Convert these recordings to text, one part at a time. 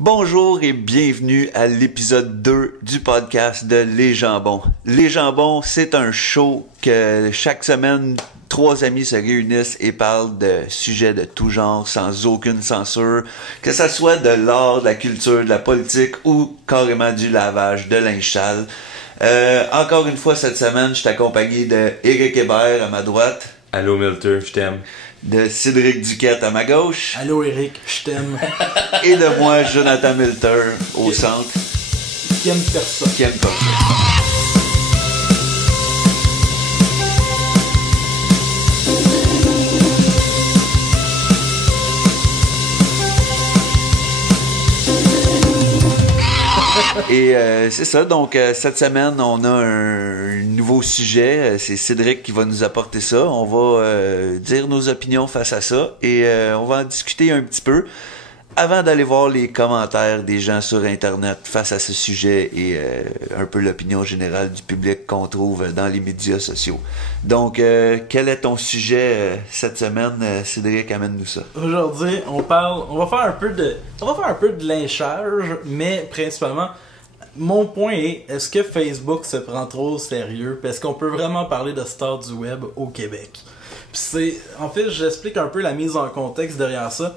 Bonjour et bienvenue à l'épisode 2 du podcast de Les Jambons. Les Jambons, c'est un show que chaque semaine, 3 amis se réunissent et parlent de sujets de tout genre, sans aucune censure, que ça soit de l'art, de la culture, de la politique ou carrément du lavage de linge sale. Encore une fois cette semaine, je suis accompagné de Éric Hébert à ma droite. Allô Milter, je t'aime. De Cédric Duquette à ma gauche. Allô Éric, je t'aime. Et de moi, Jonathan Milter, au centre. Qui aime personne. Qui aime comme ça. Et c'est ça, donc cette semaine, on a un nouveau sujet. C'est Cédric qui va nous apporter ça. On va dire nos opinions face à ça et on va en discuter un petit peu avant d'aller voir les commentaires des gens sur Internet face à ce sujet et un peu l'opinion générale du public qu'on trouve dans les médias sociaux. Donc, quel est ton sujet cette semaine, Cédric? Amène-nous ça. Aujourd'hui, on va faire un peu de lynchage, mais principalement, mon point est-ce que Facebook se prend trop au sérieux? Est-ce qu'on peut vraiment parler de star du web au Québec? Puis en fait, j'explique un peu la mise en contexte derrière ça.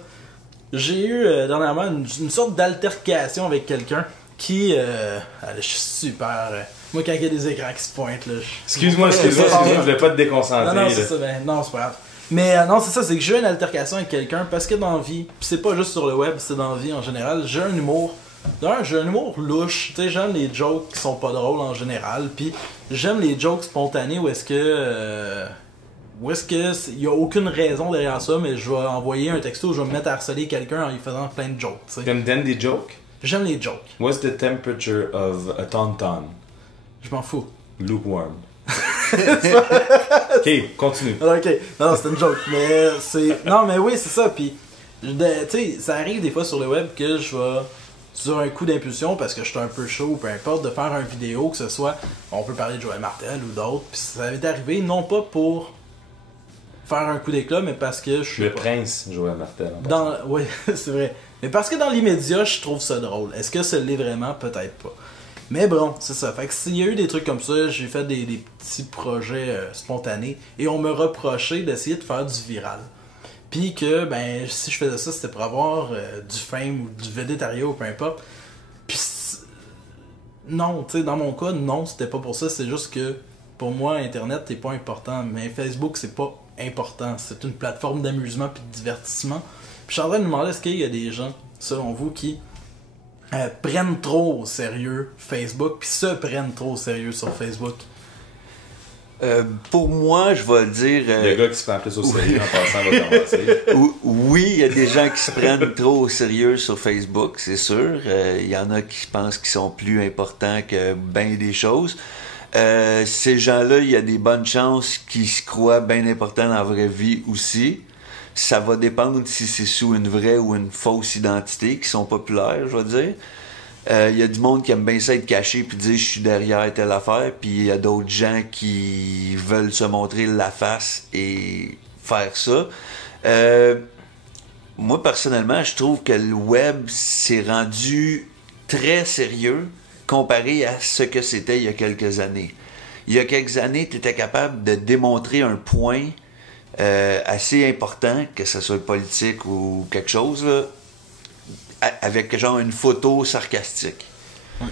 J'ai eu dernièrement une sorte d'altercation avec quelqu'un qui... je suis super... moi, quand il y a des écrans qui se pointent, là... Excuse-moi, je voulais pas te déconcentrer. Non, c'est ça, non, c'est pas grave. Mais non, c'est ça, c'est que j'ai eu une altercation avec quelqu'un parce que dans la vie, pis c'est pas juste sur le web, c'est dans la vie en général, j'ai un humour louche, tu sais, j'aime les jokes qui sont pas drôles en général, puis j'aime les jokes spontanés où est-ce que il y a aucune raison derrière ça, mais je vais envoyer un texto, je vais me mettre à harceler quelqu'un en lui faisant plein de jokes, tu sais. T'aimes des jokes? J'aime les jokes. What's the temperature of a tauntaun? Je m'en fous. Lukewarm. Ok, continue. Ok, non, c'est une joke, mais c'est... Non, mais oui, c'est ça, puis... Tu sais, ça arrive des fois sur le web que je vais... sur un coup d'impulsion parce que je suis un peu chaud, peu importe, de faire une vidéo, que ce soit, on peut parler de Joël Martel ou d'autres, puis ça m'est arrivé non pas pour faire un coup d'éclat, mais parce que je suis Le prince Joël Martel. Oui, c'est vrai. Mais parce que dans l'immédiat, je trouve ça drôle. Est-ce que ça l'est vraiment? Peut-être pas. Mais bon, c'est ça. Fait que s'il y a eu des trucs comme ça, j'ai fait des petits projets spontanés et on me reprochait d'essayer de faire du viral. Puis que, ben, si je faisais ça, c'était pour avoir du fame ou du védétariat ou peu importe. Puis, non, tu sais, dans mon cas, non, c'était pas pour ça. C'est juste que, pour moi, Internet, c'est pas important. Mais Facebook, c'est pas important. C'est une plateforme d'amusement puis de divertissement. Puis, je suis en train de me demander, est-ce qu'il y a des gens, selon vous, qui prennent trop au sérieux Facebook puis se prennent trop au sérieux sur Facebook? Pour moi, je vais dire... Le gars qui se prend plus au sérieux en passant va commencer. Oui, il y a des gens qui se prennent trop au sérieux sur Facebook, c'est sûr. Il y en a qui pensent qu'ils sont plus importants que bien des choses. Ces gens-là, il y a des bonnes chances qu'ils se croient bien importants dans la vraie vie aussi. Ça va dépendre si c'est sous une vraie ou une fausse identité qui sont populaires, je vais dire. Il y a du monde qui aime bien ça être caché puis dire je suis derrière telle affaire, puis il y a d'autres gens qui veulent se montrer la face et faire ça. Moi personnellement, je trouve que le web s'est rendu très sérieux comparé à ce que c'était il y a quelques années. Il y a quelques années, tu étais capable de démontrer un point assez important, que ce soit politique ou quelque chose, là, avec genre une photo sarcastique. Ouais.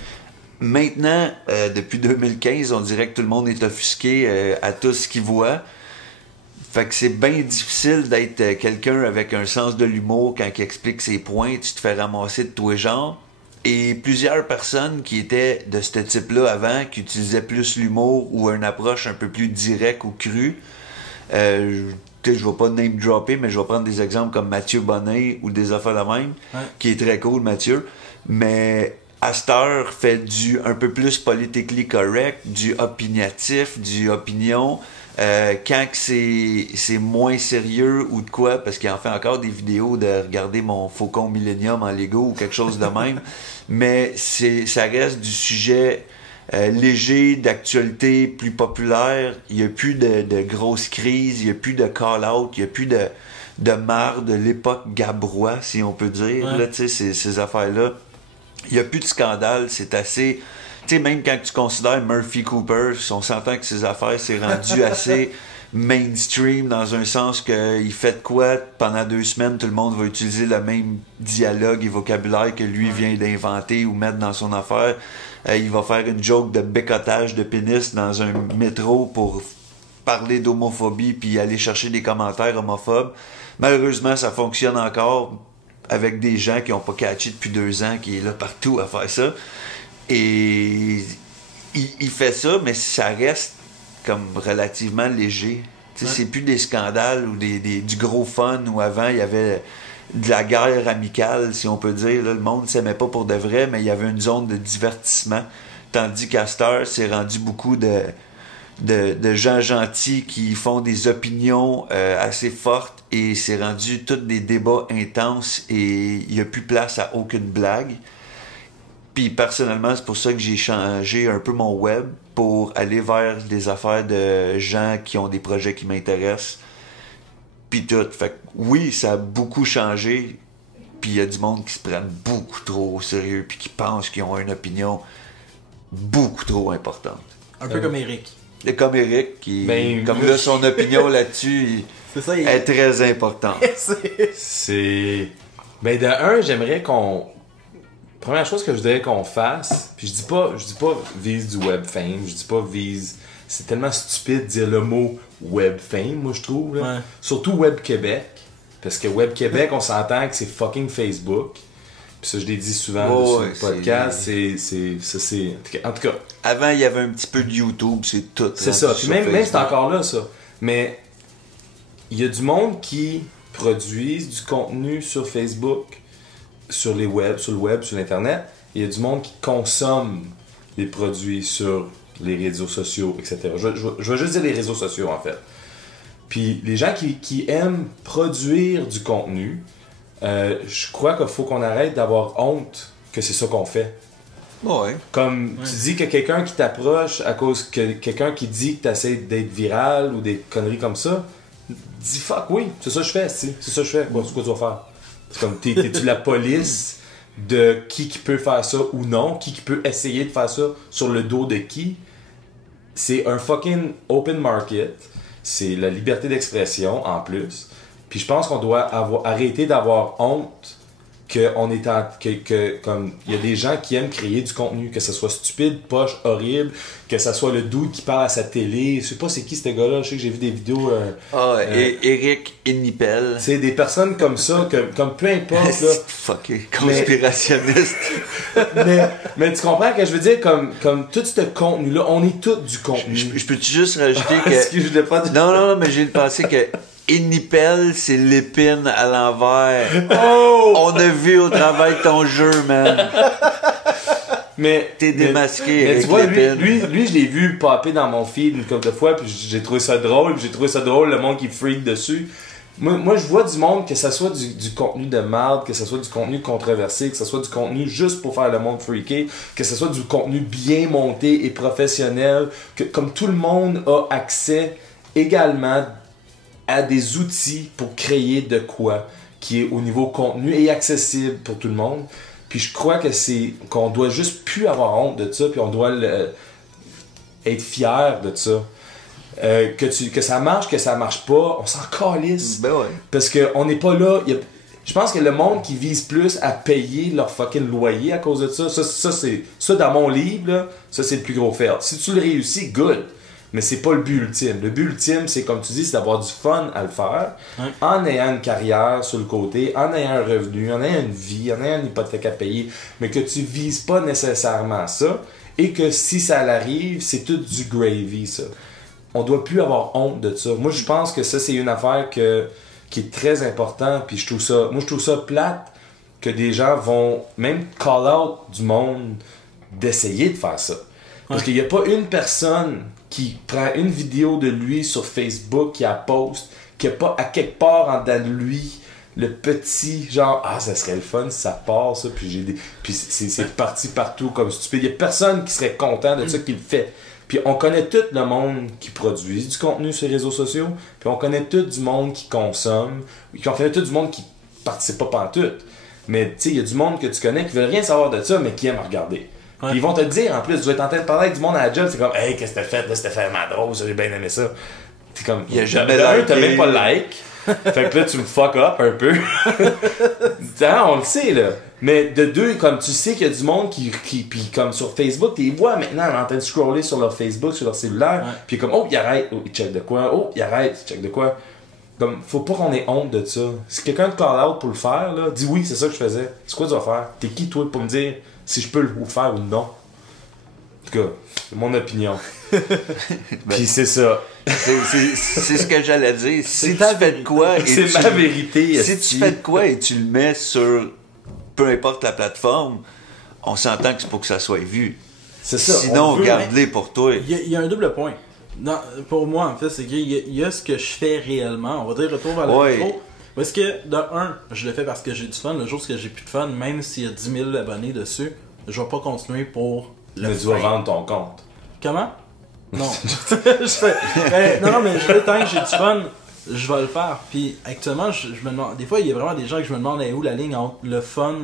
Maintenant, depuis 2015, on dirait que tout le monde est offusqué à tout ce qu'il voit. Fait que c'est bien difficile d'être quelqu'un avec un sens de l'humour quand il explique ses points, tu te fais ramasser de tous les genres. Et plusieurs personnes qui étaient de ce type-là avant, qui utilisaient plus l'humour ou une approche un peu plus directe ou crue, je vais pas name dropper, mais je vais prendre des exemples comme Mathieu Bonnet ou des affaires de même, ouais, qui est très cool, Mathieu. Mais à cette heure, fait du un peu plus politically correct, du opiniatif, du opinion. Quand c'est moins sérieux ou de quoi, parce qu'il en fait encore des vidéos de regarder mon Faucon Millennium en Lego ou quelque chose de même, mais ça reste du sujet léger, d'actualité plus populaire. Il n'y a plus de grosses crises, il n'y a plus de call-out, il n'y a plus de marde de l'époque Gabrois, si on peut dire, Ouais. là, tu sais, ces affaires-là. Il n'y a plus de scandale, c'est assez... Tu sais, même quand tu considères Murphy Cooper, on s'entend que ses affaires, c'est rendu assez mainstream dans un sens qu'il fait de quoi, pendant 2 semaines, tout le monde va utiliser le même dialogue et vocabulaire que lui vient d'inventer ou mettre dans son affaire. Il va faire une joke de bécotage de pénis dans un métro pour parler d'homophobie puis aller chercher des commentaires homophobes. Malheureusement, ça fonctionne encore avec des gens qui n'ont pas catché depuis 2 ans, qui est là partout à faire ça. Et il fait ça, mais ça reste comme relativement léger. Tu sais, c'est plus des scandales ou du gros fun où avant il y avait de la guerre amicale, si on peut dire. Là, le monde s'aimait pas pour de vrai, mais il y avait une zone de divertissement. Tandis qu'à cette heure, c'est rendu beaucoup de gens gentils qui font des opinions assez fortes et c'est rendu tous des débats intenses et il n'y a plus place à aucune blague. Puis personnellement, c'est pour ça que j'ai changé un peu mon web pour aller vers des affaires de gens qui ont des projets qui m'intéressent. Puis tout. Fait que oui, ça a beaucoup changé. Puis il y a du monde qui se prennent beaucoup trop au sérieux puis qui pensent qu'ils ont une opinion beaucoup trop importante. Un peu comme Eric. Et comme Eric, qui, Ben, comme moi, là, son opinion là-dessus C'est ça, est très importante. C'est. Ben, de un, j'aimerais qu'on. Première chose que je voudrais qu'on fasse, puis je dis pas vise du web fame, je dis pas vise. C'est tellement stupide de dire le mot web fame, moi je trouve. Là. Ouais. Surtout Web Québec. Parce que Web Québec, on s'entend que c'est fucking Facebook. Puis ça, je l'ai dit souvent Oh, sur le podcast. C'est. En tout cas, Avant, il y avait un petit peu de YouTube, c'est tout. c'est ça. Puis même c'est encore là, ça. Mais il y a du monde qui produisent du contenu sur Facebook, sur le web, sur l'Internet. Il y a du monde qui consomme les produits sur les réseaux sociaux, etc. Je vais juste dire les réseaux sociaux, en fait. Puis les gens qui aiment produire du contenu, je crois qu'il faut qu'on arrête d'avoir honte que c'est ça qu'on fait. Ouais. Comme tu dis que quelqu'un qui t'approche à cause que quelqu'un qui dit que tu essaies d'être viral ou des conneries comme ça, dis fuck oui, c'est ça que je fais, c'est ça que je fais. Quoi, c'est quoi tu vas faire? C'est comme t'es-tu la police de qui peut faire ça ou non, qui peut essayer de faire ça sur le dos de qui? C'est un fucking open market, c'est la liberté d'expression en plus. Puis je pense qu'on doit arrêter d'avoir honte qu'on est comme il y a des gens qui aiment créer du contenu, que ce soit stupide, poche, horrible, que ce soit le dude qui parle à sa télé. Je sais pas c'est qui ce gars-là, je sais que j'ai vu des vidéos. Eric Inipel. C'est des personnes comme ça, comme peu importe. Là, Fucké, conspirationniste. mais tu comprends que je veux dire, comme tout ce contenu-là, on est tous du contenu. Je peux-tu juste rajouter que... Est-ce que je l'ai pas dit? Non, mais j'ai pensé que Inipel, c'est l'épine à l'envers. Oh! On a vu au travail de ton jeu, man. Mais T'es démasqué mais avec tu vois, l'épine. lui, je l'ai vu popper dans mon feed une couple de fois, puis j'ai trouvé ça drôle, le monde qui freak dessus. Moi, je vois du monde, que ça soit du contenu de merde, que ça soit du contenu controversé, que ça soit du contenu juste pour faire le monde freaker, que ça soit du contenu bien monté et professionnel, que comme tout le monde a accès également à des outils pour créer de quoi qui est au niveau contenu et accessible pour tout le monde. Puis je crois que qu'on doit juste plus avoir honte de ça, puis on doit être fier de ça. Que ça marche pas, on s'en calisse. Ben ouais. Parce qu'on n'est pas là. Je pense que le monde qui vise plus à payer leur fucking loyer à cause de ça, dans mon livre, là, ça c'est le plus gros fail. Si tu le réussis, good. Mais c'est pas le but ultime. Le but ultime, c'est comme tu dis, c'est d'avoir du fun à le faire, en ayant une carrière sur le côté, en ayant un revenu, en ayant une vie, en ayant une hypothèque à payer, mais que tu vises pas nécessairement ça, et que si ça l'arrive, c'est tout du gravy, ça. On doit plus avoir honte de ça. Moi, je pense que ça, c'est une affaire qui est très importante, puis je trouve ça plate que des gens vont même call out du monde d'essayer de faire ça. Parce qu'il n'y a pas une personne qui prend une vidéo de lui sur Facebook, qui la poste, qui n'a pas à quelque part en dedans de lui le petit genre ça serait le fun si ça part ça, puis c'est parti partout comme stupide. Il n'y a personne qui serait content de ça qui le fait. Puis on connaît tout le monde qui produit du contenu sur les réseaux sociaux, puis on connaît tout du monde qui consomme, puis on connaît tout du monde qui participe pas pantoute. Mais tu sais, il y a du monde que tu connais qui veulent rien savoir de ça, mais qui aime regarder. Ouais. Puis ils vont te le dire, en plus, tu vas être en train de parler avec du monde à la job, c'est comme, hey, qu'est-ce que t'as fait, là, c'était vraiment drôle, j'ai bien aimé ça. T'es comme, Il y a jamais t'as liké. même pas like. Fait que là, tu me fuck up un peu. On le sait, là. Mais de deux, comme tu sais qu'il y a du monde qui puis comme sur Facebook, tu les vois maintenant en train de scroller sur leur Facebook, sur leur cellulaire, Ouais. puis comme, oh, il arrête, oh, il check de quoi, oh, il arrête, il check de quoi. Comme, faut pas qu'on ait honte de ça. Si quelqu'un te call out pour le faire, là, dis oui, c'est ça que je faisais. C'est quoi tu vas faire? T'es qui, toi, pour me dire si je peux le faire ou non? En tout cas, c'est mon opinion. Puis c'est ça. C'est ce que j'allais dire. Si tu ta fais de quoi et C'est tu- ma vérité. Si esti. tu fais de quoi et tu le mets sur peu importe la plateforme, on s'entend que c'est pour que ça soit vu. C'est ça. Sinon, on veut- garde-les pour toi. Il y a un double point. Pour moi, en fait, c'est qu'il y a ce que je fais réellement. On va dire retour vers le Ouais. rétro. Parce que, de un, je le fais parce que j'ai du fun. Le jour où j'ai plus de fun, même s'il y a 10 000 abonnés dessus, je vais pas continuer pour le Mais tu vas fame. vendre ton compte. Comment? Non. non, mais je veux tant que j'ai du fun, je vais le faire. Puis actuellement, je me demande. Des fois, il y a vraiment des gens que je me demande où la ligne entre le fun.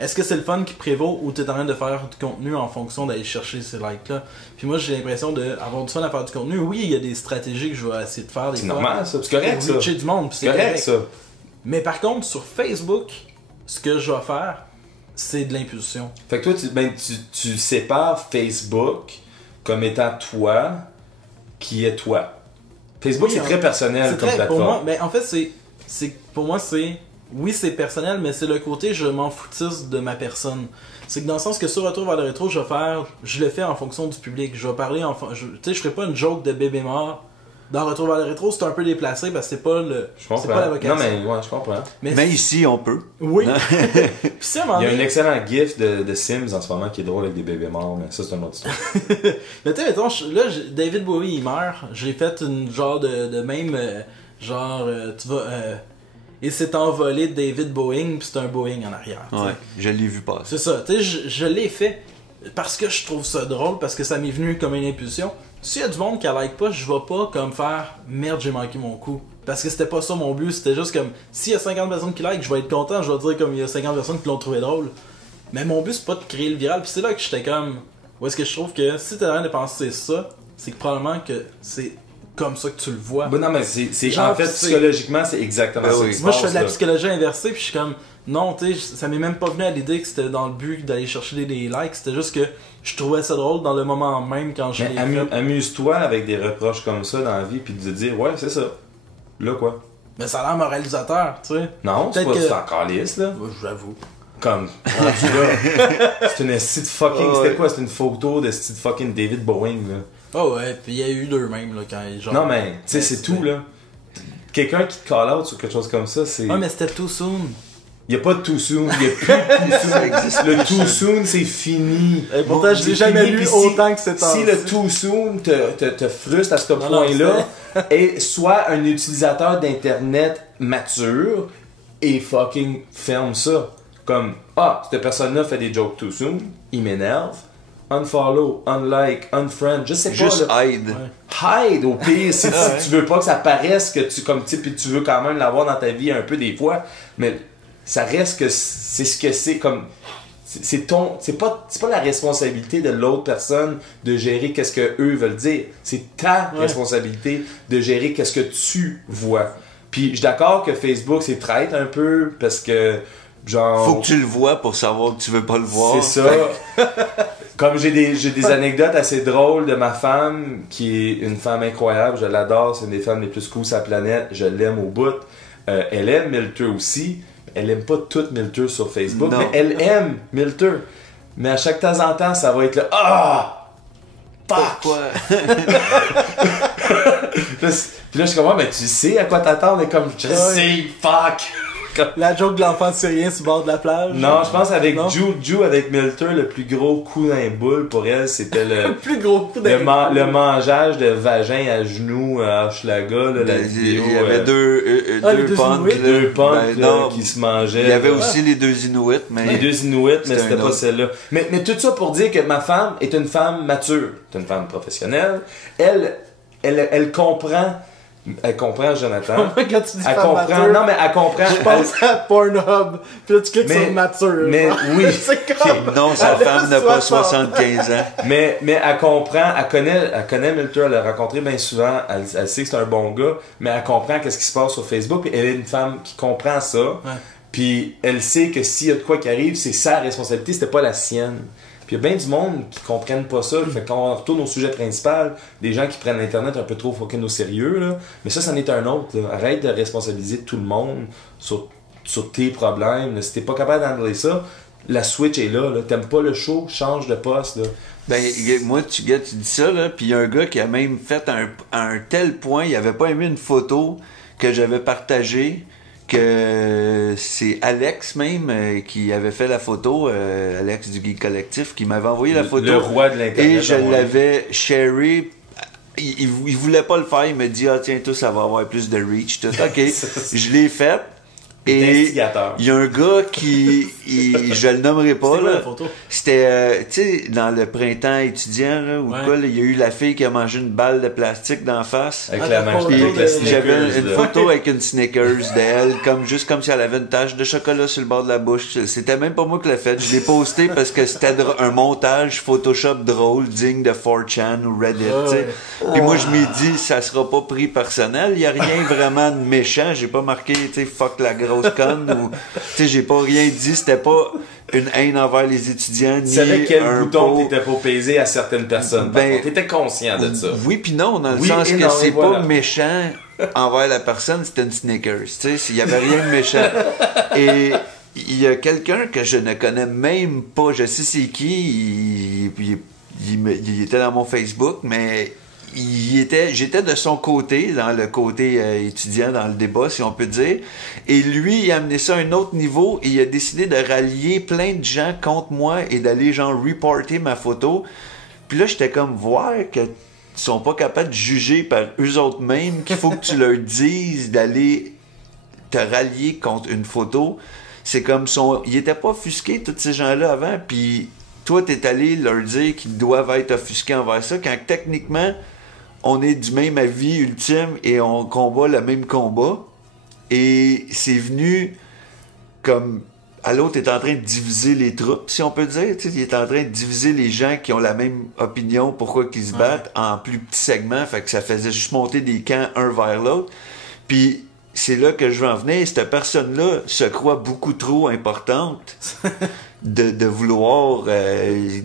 Est-ce que c'est le fun qui prévaut ou t'es en train de faire du contenu en fonction d'aller chercher ces likes-là? Puis moi, j'ai l'impression d'avoir du fun à faire du contenu. Oui, il y a des stratégies que je vais essayer de faire des C'est fois. normal, ça. C'est correct, Pour ça. reacher du monde, puis C'est correct, ça. Mais par contre, sur Facebook, ce que je vais faire, c'est de l'impulsion. Fait que toi, tu sépares Facebook comme étant toi, qui est toi. Facebook, Oui, c'est très personnel C'est comme très, pour plateforme. moi, mais en fait, pour moi, oui, c'est personnel, mais c'est le côté je m'en foutisse de ma personne. C'est que dans le sens que sur Retour vers le rétro, je le fais en fonction du public. Je vais parler tu sais, je ferai pas une joke de bébé mort. Dans Retour vers le rétro, c'est un peu déplacé parce que c'est pas Je comprends. c'est pas la vocation. Non, mais ouais, je comprends. Mais ici, on peut. oui. Puis ça, à un moment Il y a un donné- excellent gif de Sims en ce moment qui est drôle avec des bébés morts, mais ça, c'est une autre histoire. Mais tu sais, mettons, David Bowie, il meurt. J'ai fait une genre de même, tu vas... il s'est envolé de David Boeing, puis c'est un Boeing en arrière. tu sais. Ouais, je l'ai vu passer. C'est ça, tu sais, je l'ai fait parce que je trouve ça drôle, parce que ça m'est venu comme une impulsion. S'il y a du monde qui like pas, je vais pas comme faire merde, j'ai manqué mon coup. Parce que c'était pas ça mon but, c'était juste comme s'il y a 50 personnes qui like, je vais être content, je vais dire comme il y a 50 personnes qui l'ont trouvé drôle. Mais mon but c'est pas de créer le viral, puis c'est là que j'étais comme où est-ce que je trouve que si t'es en train de penser ça, c'est que probablement que c'est comme ça que tu le vois. Bon, non, mais c'est Genre, en fait, c'est- psychologiquement, c'est exactement Ben ça oui. qui se Moi, je passe, fais de la là. psychologie inversée, puis je suis comme, non, tu sais, ça m'est même pas venu à l'idée que c'était dans le but d'aller chercher des likes, c'était juste que je trouvais ça drôle dans le moment même quand je l'ai Mais fait. amuse-toi avec des reproches comme ça dans la vie, puis de dire, ouais, c'est ça. Là, quoi? Mais ça a l'air moralisateur, tu sais. Non, c'est Peut-être pas que- c'est encore lisse, là. Moi, j'avoue. Comme, rendu là, c'est une style fucking, Ouais. c'était quoi? C'était une photo de style fucking David Boeing, là. Oh ouais, puis il y a eu deux mêmes, là, quand ils genre. Non, mais, tu sais, c'est tout, là. Quelqu'un qui te call out sur quelque chose comme ça, c'est... Ouais, mais c'était too soon. Il y a pas de too soon, il y a plus de too soon. Le too soon, c'est fini. Et pourtant, je l'ai C'est jamais fini, lu puis si- autant que cet Si le too soon te frustre à ce Non, point-là, et soit un utilisateur d'internet mature et fucking ferme ça. Comme, cette personne-là fait des jokes too soon, il m'énerve. Unfollow, unlike, unfriend, je sais pas. Juste là. hide. Hide au pire si tu veux pas que ça paraisse que tu comme type puis tu veux quand même l'avoir dans ta vie un peu des fois, mais ça reste que c'est ce que c'est comme c'est pas la responsabilité de l'autre personne de gérer qu'est-ce que eux veulent dire, c'est ta responsabilité de gérer qu'est-ce que tu vois. Puis je suis d'accord que Facebook c'est traite un peu parce que genre Faut que tu le vois pour savoir que tu veux pas le voir. c'est ça. Comme j'ai des anecdotes assez drôles de ma femme, qui est une femme incroyable, je l'adore, c'est une des femmes les plus cool sur la planète, je l'aime au bout. Elle aime Milter aussi, elle aime pas toute Milter sur Facebook, Non. mais elle aime Milter. Mais à chaque temps en temps, ça va être là, fuck! Pourquoi? Puis là, je suis comme, mais tu sais à quoi t'attendre, et comme, je sais, fuck! La joke de l'enfant syrien sur le bord de la plage. Non, je pense avec Non? Ju avec Milter, le plus gros coup d'un boule pour elle, c'était Le plus gros coup le mangeage de vagin à genoux à Hochelaga, là, la vidéo. Il y avait deux deux punks. Inuits. là. Deux punks Ben, là, non, qui se mangeaient. il y avait là. aussi les deux Inuits, mais... Les deux Inuits, mais C'était c'était un pas autre. celle-là. Mais tout ça pour dire que ma femme est une femme mature, est une femme professionnelle. Elle comprend. Elle comprend, Jonathan. Moi, quand tu dis Elle femme comprend. mature, Non, mais elle comprend. je pense à Pornhub. Puis là, tu cliques Mais- sur mature. mais genre. oui. C'est comme... Non, sa Elle a femme n'a pas 60. 75 ans. Mais elle comprend, elle connaît Milter, elle l'a rencontré bien souvent, elle sait que c'est un bon gars, mais elle comprend qu'est-ce qui se passe sur Facebook, puis elle est une femme qui comprend ça, puis elle sait que s'il y a de quoi qui arrive, c'est sa responsabilité, c'était pas la sienne. Puis il y a bien du monde qui comprennent pas ça, fait quand on retourne au sujet principal, des gens qui prennent l'internet un peu trop fucking au sérieux, là, mais ça, c'en est un autre, là. Arrête de responsabiliser tout le monde sur tes problèmes, là. Si t'es pas capable d'handler ça, la switch est là. T'aimes pas le show, change de poste. Là. Ben, moi, tu dis ça, là, puis il y a un gars qui a même fait un tel point, il avait pas aimé une photo que j'avais partagée, que c'est Alex même qui avait fait la photo, Alex du Geek Collectif, qui m'avait envoyé la photo. Le roi de l'Internet. Et je l'avais sharé. Il voulait pas le faire, il me dit, ah tiens, tout, ça va avoir plus de reach. Tout. Ok, je l'ai fait. Et il y a un gars qui, je le nommerai pas, là. C'était, tu sais, dans le printemps étudiant, là, ou quoi, là, il y a eu la fille qui a mangé une balle de plastique d'en face. Avec la J'avais une photo avec une Snickers d'elle, juste comme si elle avait une tache de chocolat sur le bord de la bouche. C'était même pas moi qui l'ai fait. Je l'ai posté parce que c'était un montage Photoshop drôle, digne de 4chan ou Reddit, tu sais. Puis moi, je m'ai dit, ça sera pas pris personnel. Il y a rien vraiment de méchant. J'ai pas marqué, tu sais, fuck la grosse conne ou, tu sais, j'ai pas rien dit. C'était pas une haine envers les étudiants, ni tu savais quel un bouton pot. t'étais pour peser à certaines personnes. Ben, t'étais conscient de ça. Oui puis non, dans le Oui sens et que non, c'est et voilà. pas méchant envers la personne, c'était une Snickers. Tu sais, il y avait rien de méchant. Et il y a quelqu'un que je ne connais même pas, je sais c'est qui, il était dans mon Facebook, mais j'étais de son côté, dans le côté étudiant, dans le débat, si on peut dire. Et lui, il a amené ça à un autre niveau et il a décidé de rallier plein de gens contre moi et d'aller genre reporter ma photo. Puis là, j'étais comme voir qu'ils sont pas capables de juger par eux autres mêmes, qu'il faut que tu leur dises d'aller te rallier contre une photo. C'est comme ils étaient pas offusqués, tous ces gens-là, avant, puis toi, t'es allé leur dire qu'ils doivent être offusqués envers ça, quand techniquement, on est du même avis ultime et on combat le même combat. Et c'est venu comme... l'autre est en train de diviser les troupes, si on peut dire. Tu sais, il est en train de diviser les gens qui ont la même opinion, pourquoi qu'ils se battent, en plus petits segments. Fait que ça faisait juste monter des camps un vers l'autre. Puis c'est là que je veux en venir. Cette personne-là se croit beaucoup trop importante de vouloir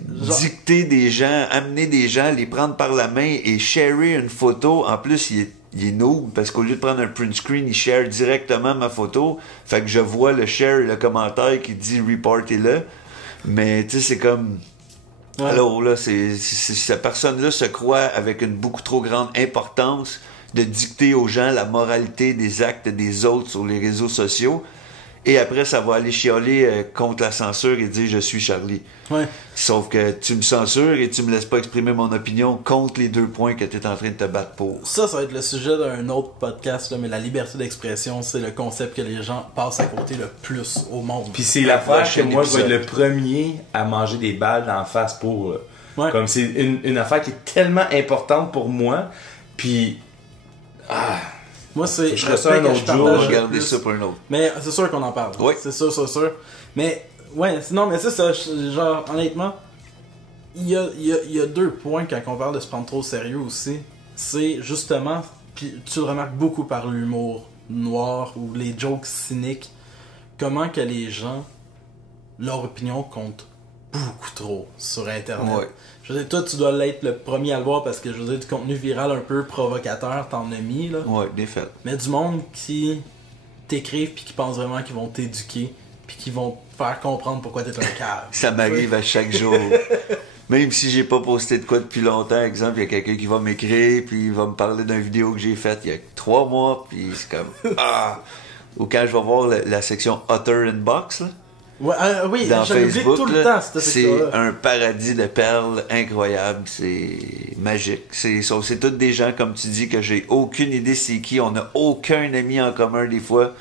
dicter des gens, amener des gens, les prendre par la main et sharer une photo. En plus, il est noob parce qu'au lieu de prendre un print screen, il share directement ma photo. Fait que je vois le share et le commentaire qui dit reportez-le. Mais tu sais, c'est comme... Ouais. Alors là, cette personne-là se croit avec une beaucoup trop grande importance de dicter aux gens la moralité des actes des autres sur les réseaux sociaux. Et après, ça va aller chialer contre la censure et dire « Je suis Charlie ouais. ». Sauf que tu me censures et tu me laisses pas exprimer mon opinion contre les 2 points que tu es en train de te battre pour. Ça va être le sujet d'un autre podcast, là, mais la liberté d'expression, c'est le concept que les gens passent à côté le plus au monde. Puis c'est l'affaire que moi, je vais être le premier à manger des balles d'en face pour... Ouais. Comme c'est une affaire qui est tellement importante pour moi, puis... Moi, c'est... Je serais un autre jour, regarder ça pour un autre. Mais c'est sûr qu'on en parle. Oui. C'est sûr. Mais, ouais, sinon, mais c'est ça, genre, honnêtement, il y a 2 points quand on parle de se prendre trop au sérieux aussi. C'est justement, puis tu le remarques beaucoup par l'humour noir ou les jokes cyniques, comment que les gens, leur opinion compte beaucoup trop sur Internet. Ouais. Je veux dire, toi, tu dois l'être le premier à le voir parce que, je veux dire, du contenu viral un peu provocateur, t'en as mis, là. Ouais, des faits. Mais du monde qui t'écrivent puis qui pensent vraiment qu'ils vont t'éduquer puis qui vont te faire comprendre pourquoi t'es un cave. Ça m'arrive à chaque jour. Même si j'ai pas posté de quoi depuis longtemps, exemple, il y a quelqu'un qui va m'écrire puis il va me parler d'une vidéo que j'ai faite il y a 3 mois puis c'est comme ou quand je vais voir la section Otter Inbox, là, Ouais, oui, dans je l'oublie Facebook, tout le là, temps, cette c'est section-là. un paradis de perles incroyable, c'est magique. C'est tous des gens, comme tu dis, que j'ai aucune idée c'est qui, on n'a aucun ami en commun des fois.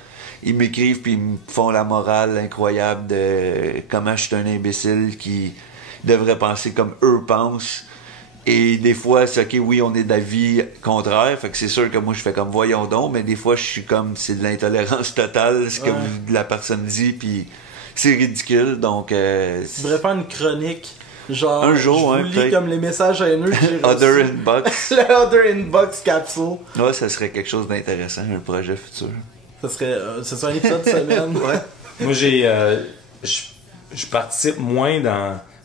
Ils m'écrivent puis ils me font la morale incroyable de comment je suis un imbécile qui devrait penser comme eux pensent. Et des fois, c'est ok, oui, on est d'avis contraire, fait que c'est sûr que moi je fais comme voyons donc, mais des fois je suis comme c'est de l'intolérance totale ce que la personne dit, puis c'est ridicule, donc Tu devrais faire une chronique, genre, un jour, je hein, vous lis peut-être. comme les messages haineux que j'ai Other reçus. Inbox. Le Other Inbox capsule. Ouais, ça serait quelque chose d'intéressant, un projet futur. Ça serait un épisode de semaine. Ouais. Moi, je participe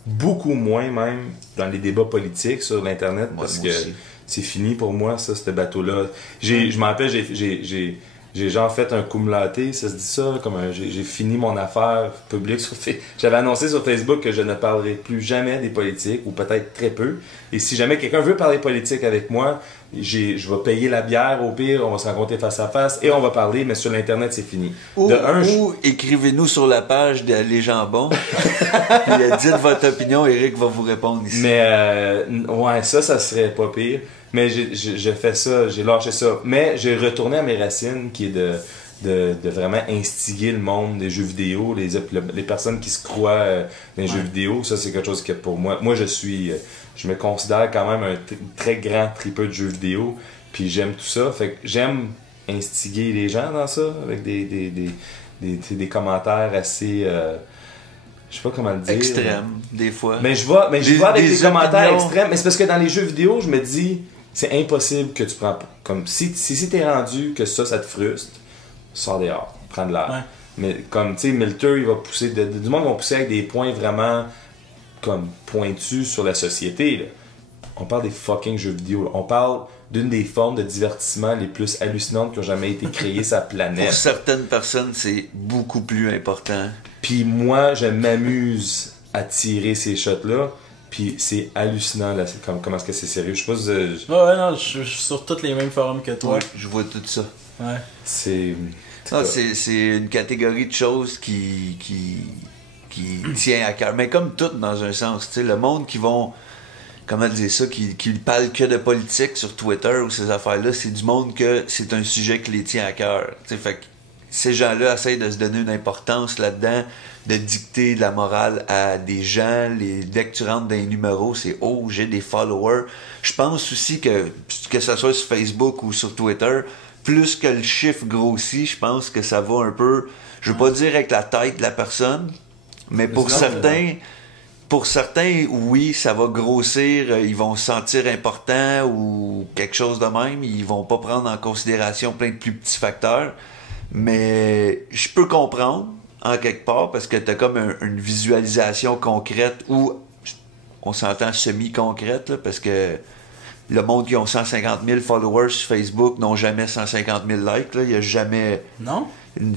beaucoup moins même, dans les débats politiques sur l'Internet, parce moi que aussi. c'est fini pour moi, ça, ce bateau-là. Je me rappelle, j'ai genre fait un cum laude, ça se dit ça, comme j'ai fini mon affaire publique sur Facebook. J'avais annoncé sur Facebook que je ne parlerai plus jamais des politiques, ou peut-être très peu. Et si jamais quelqu'un veut parler politique avec moi, je vais payer la bière au pire, on va se rencontrer face à face et on va parler, mais sur l'Internet, c'est fini. Ou écrivez-nous sur la page de Les Jambons. Puis dites votre opinion, Eric va vous répondre ici. Mais ouais, ça serait pas pire. Mais j'ai fait ça, j'ai lâché ça. Mais j'ai retourné à mes racines, qui est de vraiment instiguer le monde des jeux vidéo, les personnes qui se croient dans les jeux vidéo. Ça, c'est quelque chose que pour moi, je me considère quand même un très grand tripeux de jeux vidéo. Puis j'aime tout ça. Fait que j'aime instiguer les gens dans ça, avec des commentaires assez... je sais pas comment le dire. Extrême, des fois. Mais je vois avec des commentaires opinions. extrêmes. Mais c'est parce que dans les jeux vidéo, je me dis, c'est impossible que tu prends. Comme si t'es rendu que ça te frustre, sors dehors, prends de l'air. Ouais. Mais comme, tu sais, Milter, il va pousser. Du monde va pousser avec des points vraiment comme pointus sur la société. Là. On parle des fucking jeux vidéo. Là. On parle d'une des formes de divertissement les plus hallucinantes qui ont jamais été créées sur la planète. Pour certaines personnes, c'est beaucoup plus important. Puis moi, je m'amuse à tirer ces shots-là. Puis c'est hallucinant, là, comment est-ce que c'est sérieux. Je sais pas si Ouais, non, je suis sur tous les mêmes forums que toi. Ouais, je vois tout ça. Ouais. c'est... Non, c'est une catégorie de choses qui tient à cœur. Mais comme tout, dans un sens, tu sais, le monde qui vont, comment dire ça, qui parle que de politique sur Twitter ou ces affaires-là, c'est du monde que c'est un sujet qui les tient à cœur. Tu sais, fait que ces gens-là essayent de se donner une importance là-dedans, de dicter de la morale à des gens. Dès que tu rentres dans les numéros, c'est « Oh, j'ai des followers ». Je pense aussi que ce soit sur Facebook ou sur Twitter, plus que le chiffre grossit, je pense que ça va un peu, je veux pas dire avec la tête de la personne, mais pour certains, oui, ça va grossir, ils vont se sentir importants ou quelque chose de même, ils vont pas prendre en considération plein de plus petits facteurs, mais je peux comprendre en quelque part parce que t'as comme une visualisation concrète ou on s'entend semi-concrète là, parce que le monde qui ont 150 000 followers sur Facebook n'ont jamais 150 000 likes. Il n'y a jamais Non?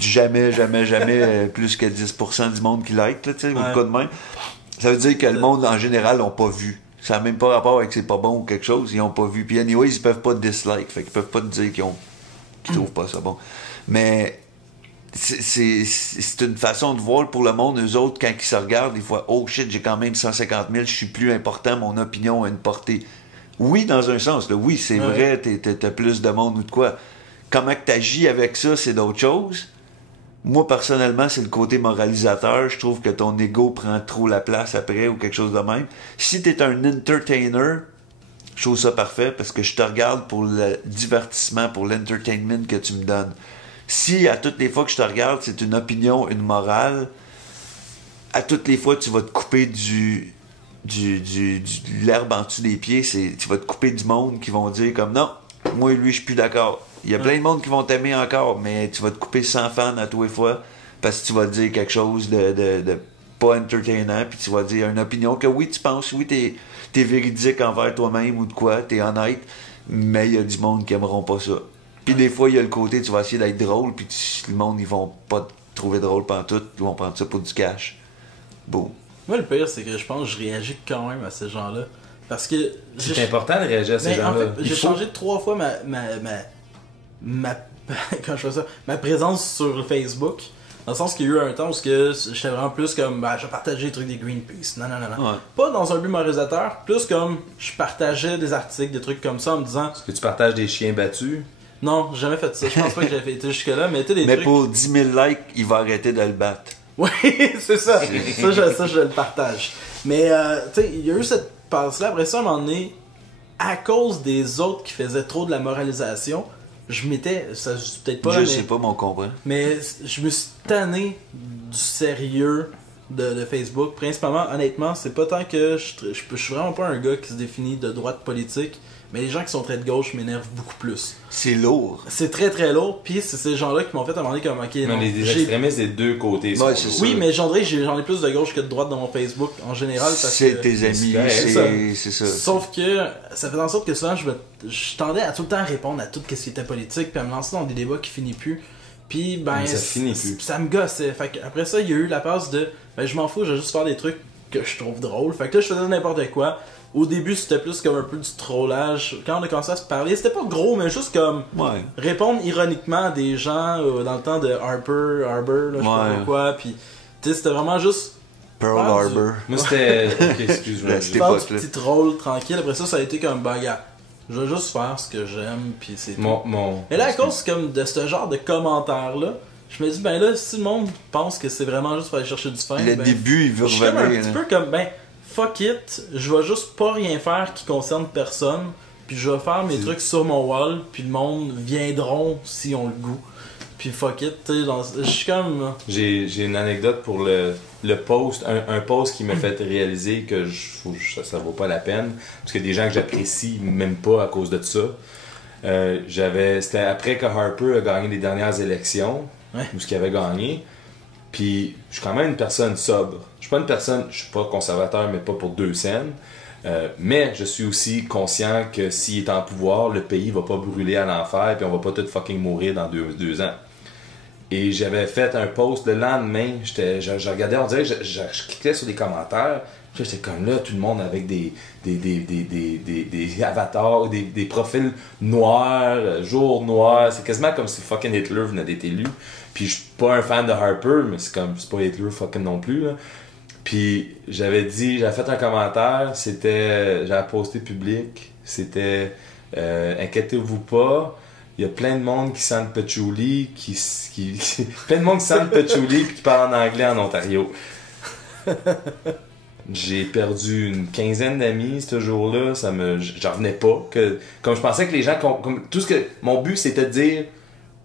jamais plus que 10% du monde qui like, là, ou Ouais. le cas de même. Ça veut dire que le monde, en général, n'ont pas vu. Ça n'a même pas rapport avec c'est pas bon ou quelque chose, ils n'ont pas vu. Puis anyway, ils peuvent pas dislike, fait qu'ils peuvent pas te dire qu'ils trouvent pas ça bon. Mais c'est une façon de voir pour le monde, eux autres, quand ils se regardent, des fois, oh shit, j'ai quand même 150 000, je suis plus important, mon opinion a une portée. Oui, dans un sens, là, oui, c'est vrai, t'as plus de monde ou de quoi. Comment que t'agis avec ça, c'est d'autres choses. Moi, personnellement, c'est le côté moralisateur. Je trouve que ton ego prend trop la place après ou quelque chose de même. Si t'es un entertainer, je trouve ça parfait parce que je te regarde pour le divertissement, pour l'entertainment que tu me donnes. Si à toutes les fois que je te regarde, c'est une opinion, une morale, à toutes les fois tu vas te couper de l'herbe en dessous des pieds, tu vas te couper du monde qui vont dire comme non, moi et lui je suis plus d'accord. Il y a plein de monde qui vont t'aimer encore, mais tu vas te couper 100 fans à tous les fois parce que tu vas dire quelque chose de pas entertainant, puis tu vas dire une opinion que oui tu penses, oui t'es véridique envers toi-même ou de quoi, t'es honnête, mais il y a du monde qui aimeront pas ça. Puis des fois il y a le côté tu vas essayer d'être drôle, puis le monde ils vont pas te trouver drôle pantoute, ils vont prendre ça pour du cash. Bon. Moi, le pire, c'est que je pense que je réagis quand même à ces gens-là. Parce que... C'est important de réagir à ces En gens-là. fait, j'ai changé 3 fois ma quand je fais ça, ma présence sur Facebook. Dans le sens qu'il y a eu un temps où j'étais vraiment plus comme, je partageais les trucs des Greenpeace. Non. Ouais. Pas dans un but moralisateur, plus comme je partageais des articles, des trucs comme ça en me disant. Est-ce que tu partages des chiens battus? Non, j'ai jamais fait ça. Je pense pas que j'avais été jusque-là, mais tu sais, des Mais trucs. pour 10 000 likes, il va arrêter de le battre. Oui, c'est ça. ça, je le partage. Mais, tu sais, il y a eu cette passe-là. Après ça, à un moment donné, à cause des autres qui faisaient trop de la moralisation, ça se dit peut-être pas, Je mais, sais pas, mais on comprend. mais je me suis tanné du sérieux de Facebook. Principalement, honnêtement, c'est pas tant que je suis vraiment pas un gars qui se définit de droite politique, mais les gens qui sont très de gauche m'énervent beaucoup plus. C'est lourd. C'est très très lourd, puis c'est ces gens-là qui m'ont fait demander comme, ok, non, Les extrémistes des deux côtés. Ouais, sont c'est là. oui, mais j'en ai plus de gauche que de droite dans mon Facebook en général. Parce C'est que... tes amis, c'est ça. Sauf que ça fait en sorte que souvent je tendais à tout le temps répondre à tout ce qui était politique, puis à me lancer dans des débats qui finissent plus. Puis ben Mais ça finit plus. ça me gossait. Fait que après ça, il y a eu la passe de je m'en fous, je vais juste faire des trucs que je trouve drôles. Fait que là je faisais n'importe quoi. Au début, c'était plus comme un peu du trollage. Quand on a commencé à se parler, c'était pas gros, mais juste comme répondre ironiquement à des gens dans le temps de Harper, là, je sais pas pourquoi. Puis, tu sais, c'était vraiment juste. Pearl Harbor. Moi, c'était. Ok, excuse-moi. C'était faire pas du petit troll tranquille. Après ça a été comme bagarre. Je vais juste faire ce que j'aime, puis c'est tout. Mais là, à cause comme de ce genre de commentaires-là, je me dis, ben là, si le monde pense que c'est vraiment juste pour aller chercher du fun. Le début, il veut je suis comme un revenir. petit peu comme, fuck it, je vais juste pas rien faire qui concerne personne, puis je vais faire mes trucs sur mon wall, puis le monde viendront si on le goût. Puis fuck it, tu sais, je suis comme... J'ai une anecdote pour le post, un post qui m'a fait réaliser que ça vaut pas la peine, parce que des gens que j'apprécie même pas à cause de ça. C'était après que Harper a gagné les dernières élections, où ce qu'il avait gagné. Puis je suis quand même une personne sobre. Je suis pas conservateur, mais pas pour 2 scènes. Mais je suis aussi conscient que s'il est en pouvoir, le pays va pas brûler à l'enfer, puis on va pas tout fucking mourir dans 2 ans. Et j'avais fait un post le lendemain. Je regardais, on dirait que je cliquais sur des commentaires. Puis j'étais comme là, tout le monde avec des avatars, des profils noirs, jour noir. C'est quasiment comme si fucking Hitler venait d'être élu. Puis je suis pas un fan de Harper, mais c'est pas Hitler fucking non plus, là. Puis j'avais fait un commentaire, j'avais posté public, c'était inquiétez-vous pas, il y a plein de monde qui sent le patchouli, plein de monde qui sent le patchouli puis qui parle en anglais en Ontario. J'ai perdu une 15aine d'amis ce jour-là, j'en revenais pas. Comme je pensais que les gens, mon but c'était de dire,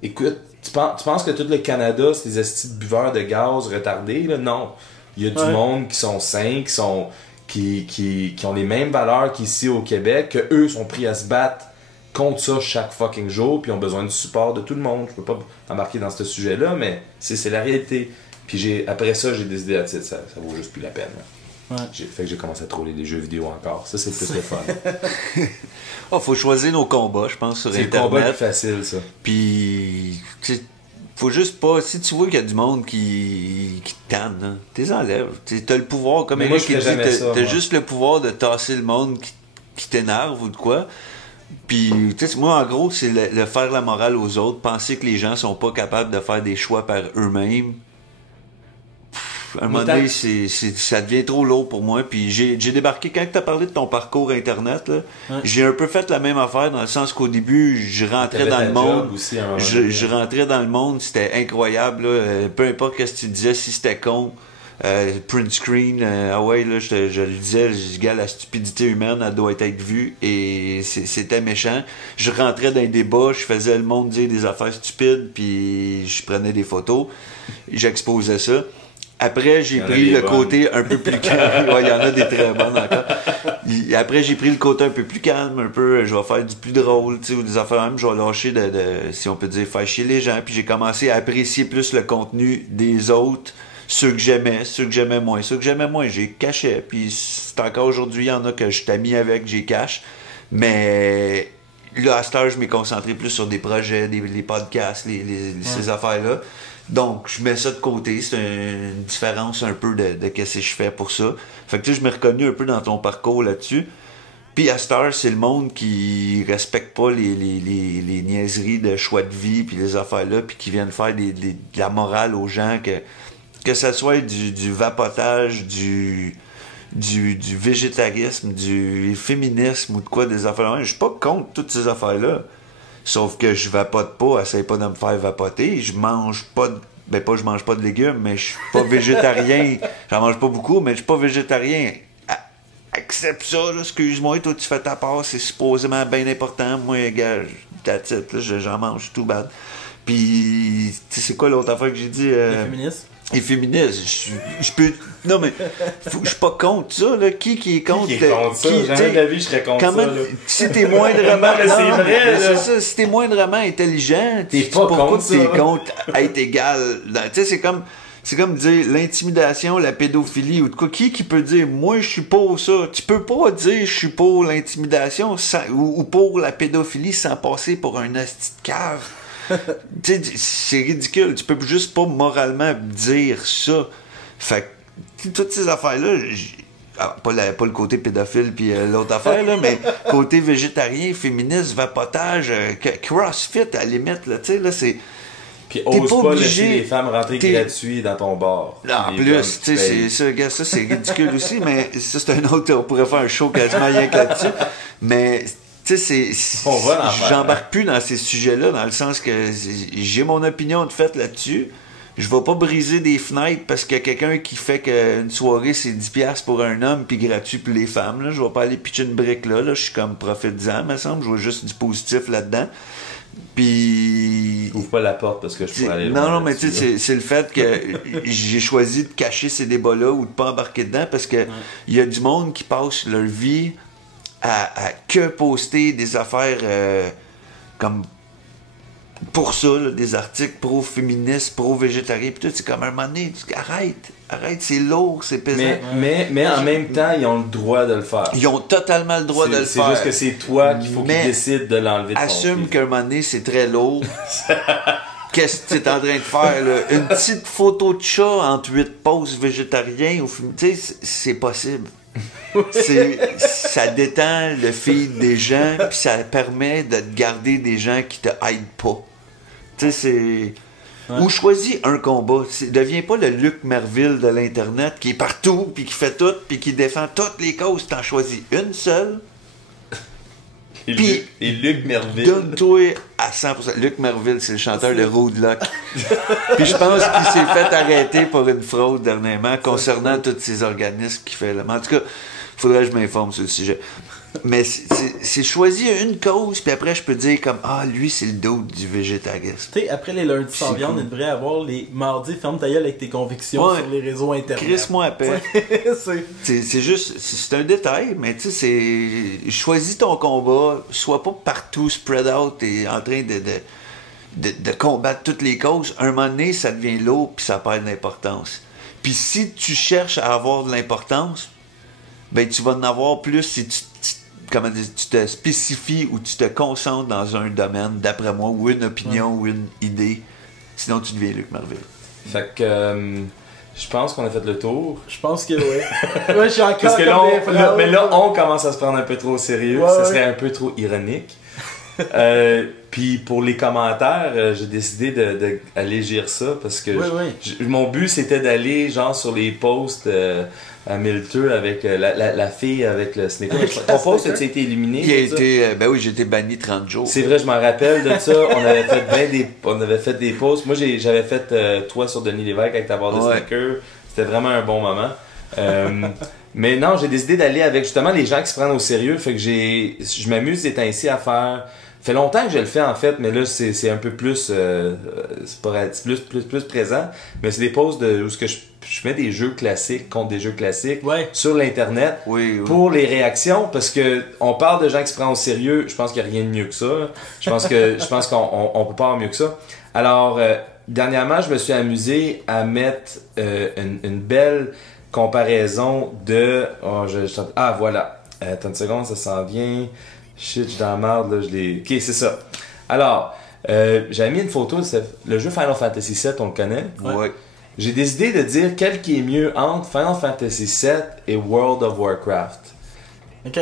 écoute, tu penses que tout le Canada c'est des estis de buveurs de gaz retardés, là? Non. Il y a du monde qui sont sains, qui ont les mêmes valeurs qu'ici au Québec, que eux sont pris à se battre contre ça chaque fucking jour, puis ont besoin du support de tout le monde. Je peux pas embarquer dans ce sujet-là, mais c'est la réalité. Puis après ça, j'ai décidé, ça vaut juste plus la peine. Fait que j'ai commencé à troller des jeux vidéo encore. Ça, c'est plus le fun. Faut choisir nos combats, je pense, sur Internet. C'est le combat plus facile, ça. Puis, faut juste pas... Si tu vois qu'il y a du monde qui te tanne, hein, t'es enlèves. T'as le pouvoir, comme Eric dit, t'as juste le pouvoir de tasser le monde qui t'énerve ou de quoi. Puis, moi, en gros, c'est le faire la morale aux autres, penser que les gens sont pas capables de faire des choix par eux-mêmes. À un moment donné, ça devient trop lourd pour moi. Puis j'ai débarqué, quand tu as parlé de ton parcours Internet, là, j'ai un peu fait la même affaire, dans le sens qu'au début, je rentrais dans le monde. Je rentrais dans le monde, c'était incroyable. Là, peu importe ce que tu disais, si c'était con, print screen, je le disais, la stupidité humaine, elle doit être vue, et c'était méchant. Je rentrais dans les débats, je faisais le monde dire des affaires stupides, puis je prenais des photos, j'exposais ça. Après, j'ai pris le côté un peu plus calme. Il y en a des très bonnes encore. Après, j'ai pris le côté un peu plus calme, un peu, je vais faire du plus drôle, ou des affaires même, je vais lâcher si on peut dire, faire chier les gens. Puis j'ai commencé à apprécier plus le contenu des autres, ceux que j'aimais moins. Ceux que j'aimais moins, j'ai caché. Puis c'est encore aujourd'hui, il y en a que je t'ai avec, j'ai cache. Mais là, à cette heure, je m'ai concentré plus sur des projets, les podcasts, ces affaires-là. Donc, je mets ça de côté. C'est une différence un peu de qu'est-ce que je fais pour ça. Fait que je m'ai reconnu un peu dans ton parcours là-dessus. Puis à cette heure, c'est le monde qui respecte pas les niaiseries de choix de vie, puis les affaires-là, puis qui viennent faire de la morale aux gens, que ça soit du vapotage, du végétarisme, du féminisme ou de quoi des affaires. Je suis pas contre toutes ces affaires-là. Sauf que je vapote pas, essaye pas de me faire vapoter. Je mange pas je mange pas de légumes, mais je suis pas végétarien. J'en mange pas beaucoup, mais je suis pas végétarien. Accepte ça, là, excuse-moi, toi tu fais ta part, c'est supposément bien important. Moi, gars, that's it, là, j'en mange tout bad. Puis, tu sais, c'est quoi l'autre affaire que j'ai dit? Les féministes. Les féministes, je peux. Non, mais je suis pas contre ça, là. Qui est contre? Qui est contre ça? Jamais de la vie, je serais contre ça. Là. Si t'es moindrement. Non, mais c'est vrai, là. C'est ça, si t'es moindrement intelligent, t'es pas contre ça. T'es contre être égal. Tu sais, c'est comme dire l'intimidation, la pédophilie ou de quoi. Qui peut dire, moi, je suis pour ça? Tu peux pas dire, je suis pour l'intimidation ou pour la pédophilie sans passer pour un asti de cave. Tu sais, c'est ridicule. Tu peux juste pas moralement dire ça. Fait que toutes ces affaires-là, pas le côté pédophile puis l'autre affaire, là, mais côté végétarien, féministe, vapotage, crossfit, à la limite, là, tu sais, là, c'est... Puis ose pas laisser les femmes rentrer gratuits dans ton bar. En plus, tu sais, ça, c'est ridicule aussi, mais ça, c'est un autre... On pourrait faire un show quasiment rien que là-dessus. Mais... Tu sais, j'embarque plus dans ces sujets-là, dans le sens que j'ai mon opinion de fait là-dessus. Je vais pas briser des fenêtres parce qu'il y a quelqu'un qui fait qu'une soirée, c'est 10$ pour un homme puis gratuit pour les femmes. Là. Je vais pas aller pitcher une brique là. Je suis comme profite-en, me semble. Je vois juste du positif là-dedans. Puis... Ouvre pas la porte parce que je pourrais aller Non, mais tu sais, c'est le fait que j'ai choisi de cacher ces débats-là ou de pas embarquer dedans parce que il y a du monde qui passe leur vie à que poster des affaires comme pour ça, là, des articles pro-féministes, pro-végétariens, puis tout, c'est comme un moment donné, arrête, c'est lourd, c'est pesant. Mais en même temps, ils ont le droit de le faire. Ils ont totalement le droit de le faire. C'est juste que c'est toi qu'il faut qu'ils décident de l'enlever de ton assume qu'un moment donné, c'est très lourd. Qu'est-ce que tu es en train de faire, là? Une petite photo de chat entre 8 posts végétariens, tu sais, c'est possible. Ça détend le feed des gens, puis ça permet de te garder des gens qui te aident pas. Tu sais, c'est... Ouais. Ou choisis un combat. Deviens pas le Luc Merville de l'Internet qui est partout, puis qui fait tout, puis qui défend toutes les causes. T'en choisis une seule. Et Luc Merville. Donne-toi à 100%. Luc Merville, c'est le chanteur de Roadlock. Puis je pense qu'il s'est fait arrêter pour une fraude dernièrement concernant tous ces organismes qu'il fait là. Mais en tout cas, il faudrait que je m'informe sur le sujet. Mais c'est choisir une cause, puis après je peux dire comme lui c'est le dos du végétarisme. Tu sais, après les lundis sans viande, il devrait avoir les mardis ferme ta gueule avec tes convictions sur les réseaux internet. Crisse-moi à peine. C'est juste, c'est un détail, mais tu sais, c'est choisis ton combat, sois pas partout spread out et en train de combattre toutes les causes. Un moment donné, ça devient lourd puis ça perd d'importance. Puis si tu cherches à avoir de l'importance, ben tu vas en avoir plus si tu te spécifies ou tu te concentres dans un domaine, d'après moi, ou une opinion ou une idée. Sinon, tu deviens Luc Merville. Fait que je pense qu'on a fait le tour. Je pense que oui. Moi, je suis encore parce que là, on commence à se prendre un peu trop au sérieux. Ça serait un peu trop ironique. Puis pour les commentaires, j'ai décidé d'allégir ça parce que mon but c'était d'aller genre sur les posts à Milter avec la fille avec le sneaker. Ton post a été éliminé? J'ai été banni 30 jours. C'est vrai, je m'en rappelle de ça. On avait fait des posts. Moi j'avais fait toi sur Denis Lévesque avec ta barre de sneaker. C'était vraiment un bon moment. Mais non, j'ai décidé d'aller avec justement les gens qui se prennent au sérieux. Fait que je m'amuse d'être ainsi à faire. Ça fait longtemps que je le fais en fait, mais là c'est un peu plus plus présent. Mais c'est des posts où je mets des jeux classiques contre des jeux classiques sur l'internet pour les réactions, parce que on parle de gens qui se prennent au sérieux. Je pense qu'il n'y a rien de mieux que ça. Je pense qu'on peut pas avoir mieux que ça. Alors dernièrement, je me suis amusé à mettre une belle comparaison de voilà. Attends une seconde, ça s'en vient. Shit, je suis dans la merde, là, Ok, c'est ça. Alors, j'avais mis une photo de le jeu Final Fantasy VII, on le connaît? Oui. J'ai décidé de dire quel qui est mieux entre Final Fantasy VII et World of Warcraft. Ok.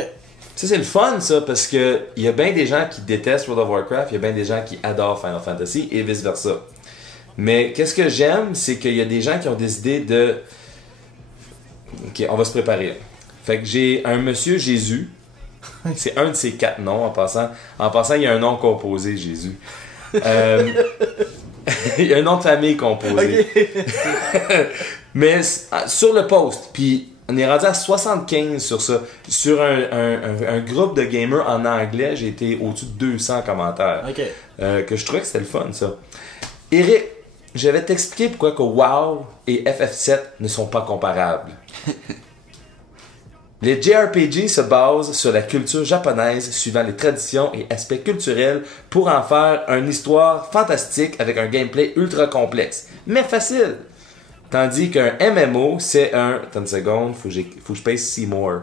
Ça, c'est le fun, ça, parce que il y a bien des gens qui détestent World of Warcraft, il y a bien des gens qui adorent Final Fantasy, et vice-versa. Mais qu'est-ce que j'aime, c'est qu'il y a des gens qui ont décidé de... Ok, on va se préparer. Fait que j'ai un monsieur Jésus. C'est un de ses 4 noms en passant. En passant, il y a un nom composé, Jésus. Il y a un nom de famille composé. Okay. Mais sur le post, puis on est rendu à 75 sur ça. Sur un groupe de gamers en anglais, j'ai été au-dessus de 200 commentaires. Okay. Que je trouvais que c'était le fun, ça. Eric, je vais t'expliquer pourquoi que WoW et FF7 ne sont pas comparables. Les JRPG se basent sur la culture japonaise suivant les traditions et aspects culturels pour en faire une histoire fantastique avec un gameplay ultra complexe, mais facile. Tandis qu'un MMO, c'est un... Attends une seconde, faut que je paye Seymour.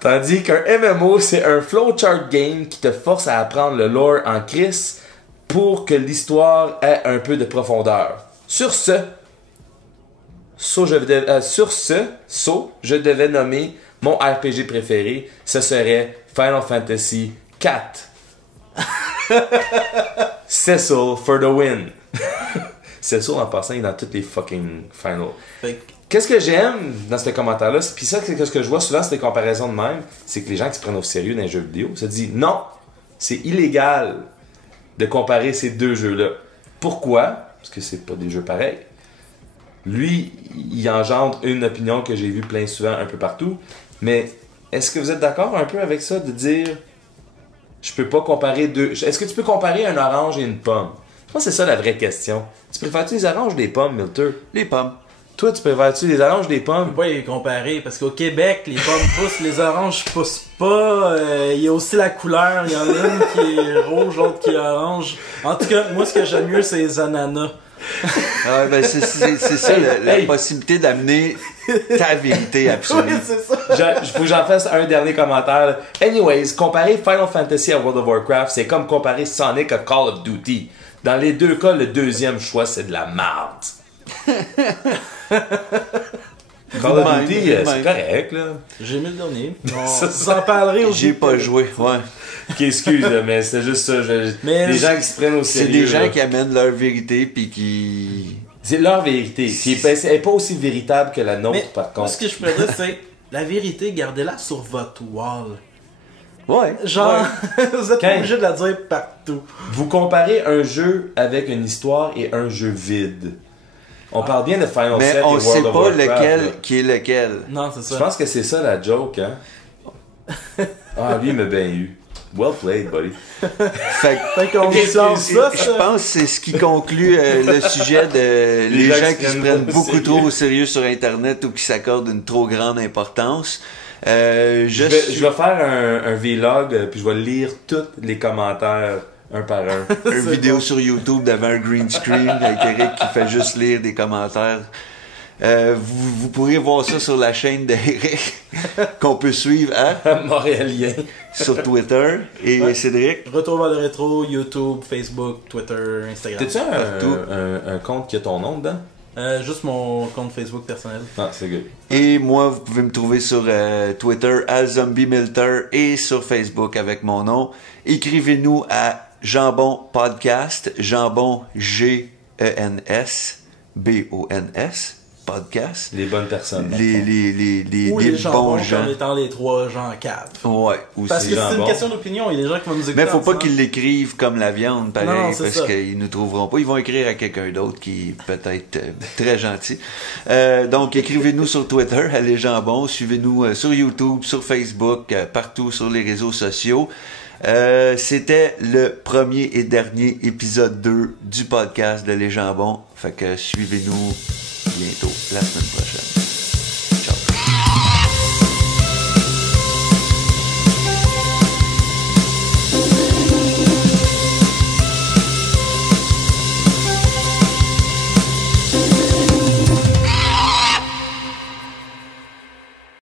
Tandis qu'un MMO, c'est un flowchart game qui te force à apprendre le lore en crise pour que l'histoire ait un peu de profondeur. Sur ce, je devais nommer mon RPG préféré. Ce serait Final Fantasy IV. Cecil for the win. Cecil, en passant, il est dans toutes les fucking finals. Qu'est-ce que j'aime dans ce commentaire-là? Puis ça, c'est ce que je vois souvent, c'est des comparaisons de même. C'est que les gens qui se prennent au sérieux dans les jeux vidéo se disent non, c'est illégal de comparer ces deux jeux-là. Pourquoi? Parce que c'est pas des jeux pareils. Lui, il engendre une opinion que j'ai vue plein souvent un peu partout. Mais est-ce que vous êtes d'accord un peu avec ça de dire je peux pas comparer deux... Est-ce que tu peux comparer un orange et une pomme? Je pense que c'est ça la vraie question. Tu préfères-tu les oranges ou les pommes, Milter? Les pommes. Toi, tu préfères-tu les oranges ou les pommes? On peut pas les comparer parce qu'au Québec, les pommes poussent, les oranges poussent pas. Il y a aussi la couleur. Il y en a une qui est rouge, l'autre qui est orange. En tout cas, moi, ce que j'aime mieux, c'est les ananas. Ah, ben c'est ça, la possibilité d'amener ta vérité absolue. Oui, c'est ça. Faut que j'en fasse un dernier commentaire. Anyways, comparer Final Fantasy à World of Warcraft, c'est comme comparer Sonic à Call of Duty. Dans les deux cas, le deuxième choix, c'est de la marde. Call of Duty, c'est correct, là. J'ai mis le dernier. Vous en parlerez aussi. J'ai pas joué, ouais. Ok, excuse, mais c'est juste ça. Les gens qui se prennent au sérieux. C'est des gens là, qui amènent leur vérité puis qui... C'est leur vérité. Elle n'est pas aussi véritable que la nôtre, mais par contre. Ce que je peux dire, c'est la vérité, gardez-la sur votre wall. Ouais. Genre, ouais. Vous êtes pas obligé de la dire partout. Vous comparez un jeu avec une histoire et un jeu vide. On parle bien de Final 7 mais et on World sait of pas Warcraft, lequel là. qui est lequel. Non, c'est ça. Je pense que c'est ça la joke, hein. Ah, lui, il m'a bien eu. Well played, buddy. Fait qu'on lance ça. Je pense que c'est ce qui conclut le sujet de les gens qui se prennent beaucoup trop au sérieux sur Internet ou qui s'accordent une trop grande importance. Je vais faire un vlog, puis je vais lire tous les commentaires un par un. Une vidéo sur YouTube devant un green screen avec Eric qui fait juste lire des commentaires. Vous pourrez voir ça sur la chaîne d'Eric qu'on peut suivre à Montréalien sur Twitter et Cédric. Retour vers le rétro, YouTube, Facebook, Twitter, Instagram. T'as-tu un compte qui a ton nom dedans? Juste mon compte Facebook personnel. Ah, c'est good. Et moi, vous pouvez me trouver sur Twitter à ZombieMilter et sur Facebook avec mon nom. Écrivez-nous à Jambon Podcast, Jambon G-E-N-S B-O-N-S Podcast. Les bonnes personnes. Ou les jambons bons gens. comme étant les trois gens cave. Ouais, aussi. Parce que c'est jambon. une question d'opinion. Il y a des gens qui vont nous écouter. Mais faut en pas disant, qu'ils l'écrivent comme la viande, pareil, Non, c'est parce ça. qu'ils nous trouveront pas. Ils vont écrire à quelqu'un d'autre qui est peut-être très gentil. Donc, écrivez-nous sur Twitter, à Les Jambons. Suivez-nous sur YouTube, sur Facebook, partout sur les réseaux sociaux. C'était le premier et dernier épisode 2 du podcast de Les Jambons. Fait que suivez-nous bientôt, la semaine prochaine.